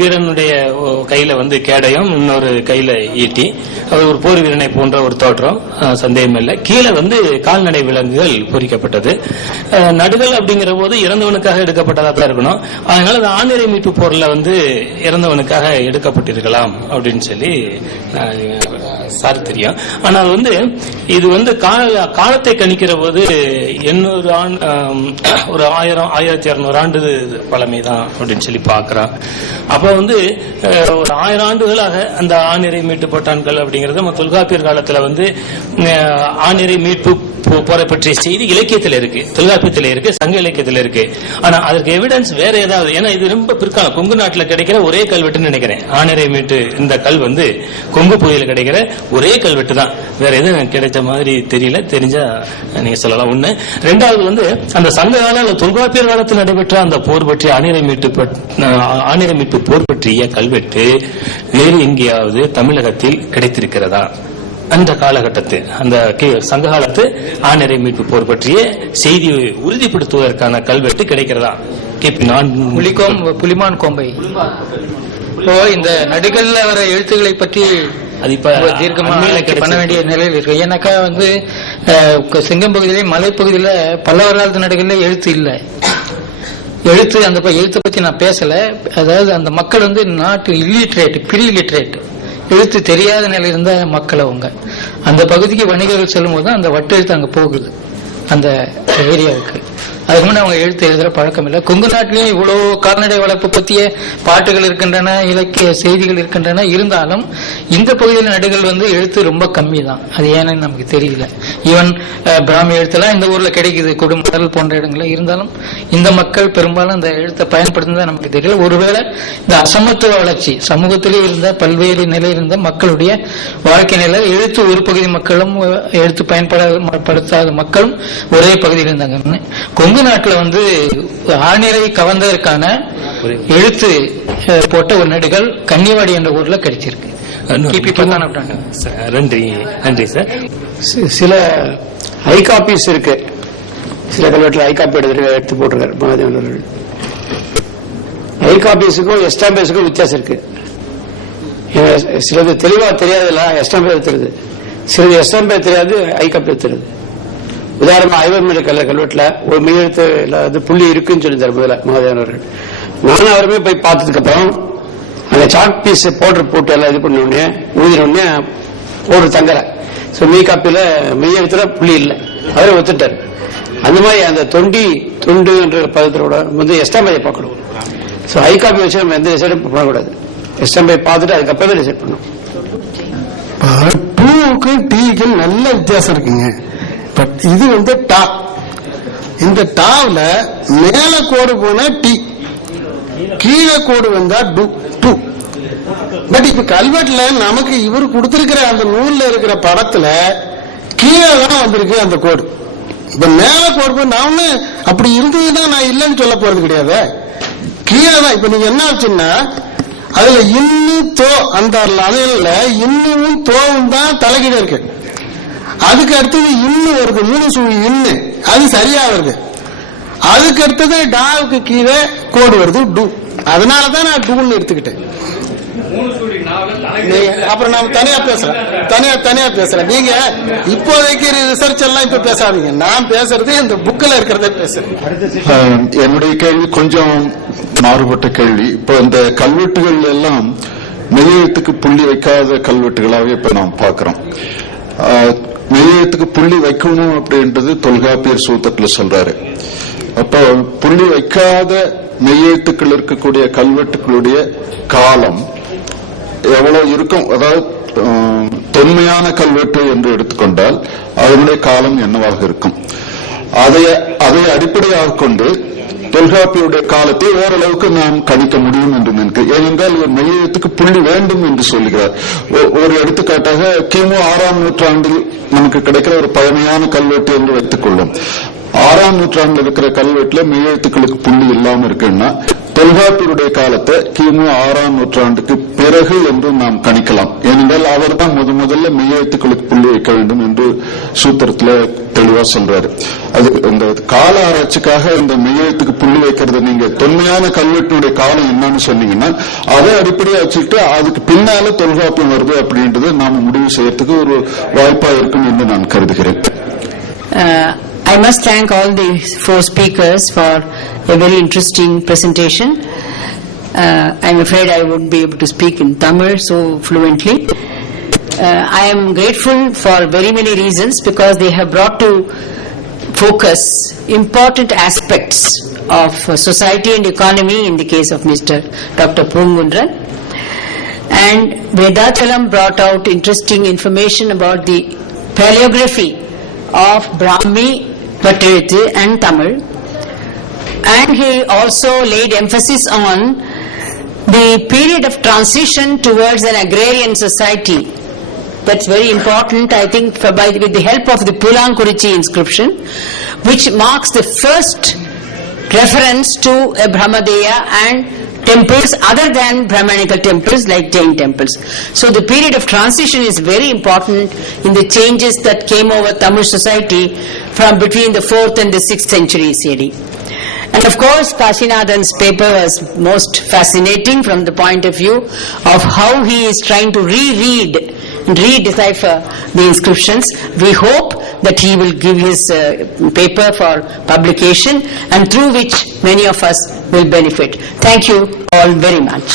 வீரனுடைய கையில கேடயம், இன்னொரு கையில ஈட்டி, அவர் ஒரு போர் வீரனை போன்ற ஒரு தோற்றம், சந்தேகம் இல்லை. கீழே கால்நடை விலங்குகள் பொறிக்கப்பட்டது. நடுகள் அப்படிங்கிற போது இறந்தவனுக்காக எடுக்கப்பட்டதா தான் இருக்கணும். அதனால அது ஆணிரை மீட்பு போர்ல இறந்தவனுக்காக எடுக்கப்பட்டிருக்கலாம் அப்படின்னு சொல்லி சார் தெரியும். ஆனால் இது காலத்தை கணிக்கிற போது 800 ஒரு 1200 ஆண்டு பழமைதான் அப்படின்னு சொல்லி பாக்குறான். அப்ப ஒரு 1000 ஆண்டுகளாக அந்த ஆணிரை மீட்பு பட்டான்கள் அப்படிங்கறது தொல்காப்பியர் காலத்துல ஆணிரை மீட்பு போரை பற்றிய செய்தி இலக்கியத்தில் இருக்கு, தொல்காப்பியத்தில் இருக்கு, சங்க இலக்கியத்தில் இருக்கு. ஆனா அதற்கு எவிடன்ஸ் வேற ஏதாவது, ஏன்னா இது ரொம்ப பிற்காலம் கொங்கு நாட்டில் கிடைக்கிற ஒரே கல்வெட்டுன்னு நினைக்கிறேன். ஆணிரை மீட்டு இந்த கல் கொங்கு பகுதியில் கிடைக்கிற ஒரே கல்வெட்டு தான், வேற எதுவும் கிடைச்ச மாதிரி தெரியல. தெரிஞ்சா நீங்க சொல்லலாம். ஒண்ணு. ரெண்டாவது அந்த சங்க கால தொல்காப்பியர் காலத்தில் நடைபெற்ற அந்த போர் பற்றிய ஆணிரை மீட்பு போர் பற்றிய கல்வெட்டு வேறு எங்கேயாவது தமிழகத்தில் கிடைத்திருக்கிறதா? அந்த காலகட்டத்து அந்த சங்ககாலத்து ஆணிரை மீட்பு போர் பற்றிய செய்தியை உறுதிப்படுத்துவதற்கான கல்வெட்டு கிடைக்கிறதா? புலிமான் கோம்பை. இந்த நடுகள்ல வர எழுத்துக்களை பற்றி தீர்க்கமாக பண்ண வேண்டிய நிலையில் இருக்கு. ஏன்னாக்கா சிங்கம் பகுதியிலே மலைப்பகுதியில பல்லவர் காலத்து நடுகள்ல எழுத்து இல்லை. அந்த எழுத்தை பத்தி நான் பேசல. அதாவது அந்த மக்கள் நாட்டு இல்லிட்ரேட், ப்ரீலிட்ரேட், எழுத்து தெரியாத நிலையில் இருந்த மக்கள். அந்த பகுதிக்கு வணிகர்கள் செல்லும் போது அந்த வட்டெழுத்து அங்க போகுது அந்த ஏரியாவுக்கு. அதுக்கு முன்னாடி அவங்க எழுத்து எழுதுற பழக்கம் இல்லை. கொங்கு நாட்டிலேயே இவ்வளவு கால்நடை வளர்ப்பு பற்றிய பாட்டுகள் இருக்கின்றன, இலக்கிய செய்திகள் இருக்கின்றன. இருந்தாலும் இந்த பகுதியில் நடுகள் எழுத்து ரொம்ப கம்மி தான். அது ஏன்னு நமக்கு தெரியல. ஈவன் பிராமி எழுத்தெல்லாம் இந்த ஊர்ல கிடைக்குது, கொடுமடல் போன்ற இடங்கள்ல. இருந்தாலும் இந்த மக்கள் பெரும்பாலும் அந்த எழுத்தை பயன்படுத்துதான் நமக்கு தெரியல. ஒருவேளை இந்த அசமத்துவ வளர்ச்சி சமூகத்திலே இருந்த பல்வேறு நிலையில் இருந்த மக்களுடைய வாழ்க்கை நிலை, எழுத்து ஒரு பகுதி மக்களும் எழுத்து பயன்படுத்தாத மக்களும் ஒரே பகுதியில் இருந்தாங்க. கொங்கு நாட்டுல ஆணிரை கவர்ந்ததற்கான எழுத்து போட்ட ஒரு நடுகள் கன்னிவாடி என்ற ஊர்ல கிடைச்சிருக்கு. நன்றி சார். சில ஐ காப்பீஸ் இருக்கு, சில கல்வெட்டுல ஐ காப்பி எடுத்து போட்டிருக்காரு மகாதேவன். ஐ காப்பீஸுக்கும் எஸ்டாம்பேஸுக்கும் வித்தியாசம் இருக்கு. சிலது தெளிவா தெரியாதுல்ல எஸ்டாம்பே எடுத்துருது, சிலது எஸ்டாம்பே தெரியாது ஐ காப்பி எடுத்துருது. உதாரணமா ஐவர்மேடு கல்வெட்டுல ஒரு மெய்யெழுத்து புள்ளி இருக்குன்னு சொல்லியிருந்தார் முதல்ல மகாதேவன் அவர்கள். நானும் அவருமே போய் பார்த்ததுக்கு அப்புறம் அந்த சாக் பீஸ் போட்டு எல்லாம் இது பண்ண உடனே ஊதின உடனே போடு தங்கல. மெய் காப்பியில மெய்யெழுத்துல புள்ளி இல்லை, அவரை ஒத்துட்டாரு. அந்த மாதிரி அந்த தொண்டு என்ற பதத்தோட எஸ்டாம்பை பார்க்கணும். ஐ காப்பி வச்சு நம்ம எந்த டிசைடும் பண்ணக்கூடாது. எஸ்டாம்பை பார்த்துட்டு அதுக்கப்புறம் தான் டிசைட் பண்ணணும். டூக்கும் டீக்கும் நல்ல வித்தியாசம் இருக்குங்க. பட் இது டா. இந்த டாவ்ல மேல கோடு போனா டி, கீழே கோடு வந்தா டு. பட் இப்ப கல்வெட்டுல நமக்கு இவர் கொடுத்திருக்கிற அந்த நூல்ல இருக்கிற படத்துல கீழே தான் வந்திருக்கு அந்த கோடு. இப்ப மேல கோடு போய் நான் அப்படி இருந்ததுன்னா நான் இல்லைன்னு சொல்ல போறது கிடையாது. கீழே தான். இப்ப நீங்க என்ன ஆச்சுன்னா அதுல இன்னு தோ, அந்த அணையில இன்னும் தோவும் தான் தலைகீழ இருக்கு. அதுக்கு அடுத்தது இன்னு வருது, 3 சுழி இன்னு, அது சரியா வருது. அதுக்கு அடுத்தது டாவுக்கு கீழே கோடு வருது டு. அதனாலதான் நான் டூன்னு எடுத்துக்கிட்டேன். அப்புறம் நாம தனியா பேசுறேன். நீங்க இப்போதைக்கு ரிசர்ச் எல்லாம் இப்ப பேசாதீங்க. நான் பேசுறது இந்த புக்ல இருக்கிறத பேசுறேன். என்னுடைய கேள்வி கொஞ்சம் மாறுபட்ட கேள்வி. இப்போ இந்த கல்வெட்டுகள் எல்லாம் மெய்யெழுத்துக்கு புள்ளி வைக்காத கல்வெட்டுகளாவே இப்ப நாம் பார்க்கிறோம். மெய்யெழுத்துக்கு புள்ளி வைக்கணும் அப்படின்றது தொல்காப்பியர் சூத்திரத்துல சொல்றாரு. அப்போ புள்ளி வைக்காத மெய்யெழுத்துக்கள் இருக்கக்கூடிய கல்வெட்டுகளுடைய காலம் எவ்வளவு இருக்கும்? அதாவது தொன்மையான கல்வெட்டு என்று எடுத்துக்கொண்டால் அதனுடைய காலம் என்னவாக இருக்கும்? அதை அடிப்படையாக கொண்டு தொல்காப்பியுடைய காலத்தை ஓரளவுக்கு நாம் கணிக்க முடியும் என்று நினைக்கிறேன். ஏனென்றால் இவர் மெய்யெழுத்துக்கு புள்ளி வேண்டும் என்று சொல்லுகிறார். ஒரு எடுத்துக்காட்டாக கிமு 6ஆம் நூற்றாண்டில் நமக்கு கிடைக்கிற ஒரு பழமையான கல்வெட்டு என்று வைத்துக் கொள்ளும். 6ஆம் நூற்றாண்டில் இருக்கிற கல்வெட்டுல மெய்யெழுத்துக்களுக்கு புள்ளி இல்லாம இருக்குன்னா தொல்காப்பியருடைய காலத்தை கிமு 6ஆம் நூற்றாண்டுக்கு பிறகு என்று நாம் கணிக்கலாம். ஏனென்றால் அவர் தான் முதல்ல மெய்யெழுத்துக்களுக்கு புள்ளி வைக்க வேண்டும் என்று சூத்திரத்தில் தெளிவா சொல்றாரு. அது இந்த கால ஆராய்ச்சிக்காக இந்த மெய்யெழுத்துக்கு புள்ளி வைக்கிறது, நீங்க தொன்மையான கல்வெட்டினுடைய காலம் என்னன்னு சொன்னீங்கன்னா அதை அடிப்படையா வச்சுட்டு அதுக்கு பின்னால தொல்காப்பியம் வருது அப்படின்றது நாம முடிவு செய்யறதுக்கு ஒரு வாய்ப்பா இருக்கும் என்று நான் கருதுகிறேன். I must thank all the four speakers for a very interesting presentation. I'm afraid I won't be able to speak in Tamil so fluently. I am grateful for very many reasons because they have brought to focus important aspects of society and economy in the case of Mr. Dr. Pungundran. And Vedachalam brought out interesting information about the paleography of Brahmi, Bhattacharya and Tamil. And he also laid emphasis on the period of transition towards an agrarian society. That's very important, I think, with the help of the Pulankurichi inscription, which marks the first reference to a Brahmadeya and temples other than Brahmanical temples like Jain temples. So the period of transition is very important in the changes that came over Tamil society from between the 4th and the 6th centuries AD. And of course, Kashinathan's paper was most fascinating from the point of view of how he is trying to reread and redecipher the inscriptions. We hope that he will give his paper for publication and through which many of us will benefit. Thank you all very much.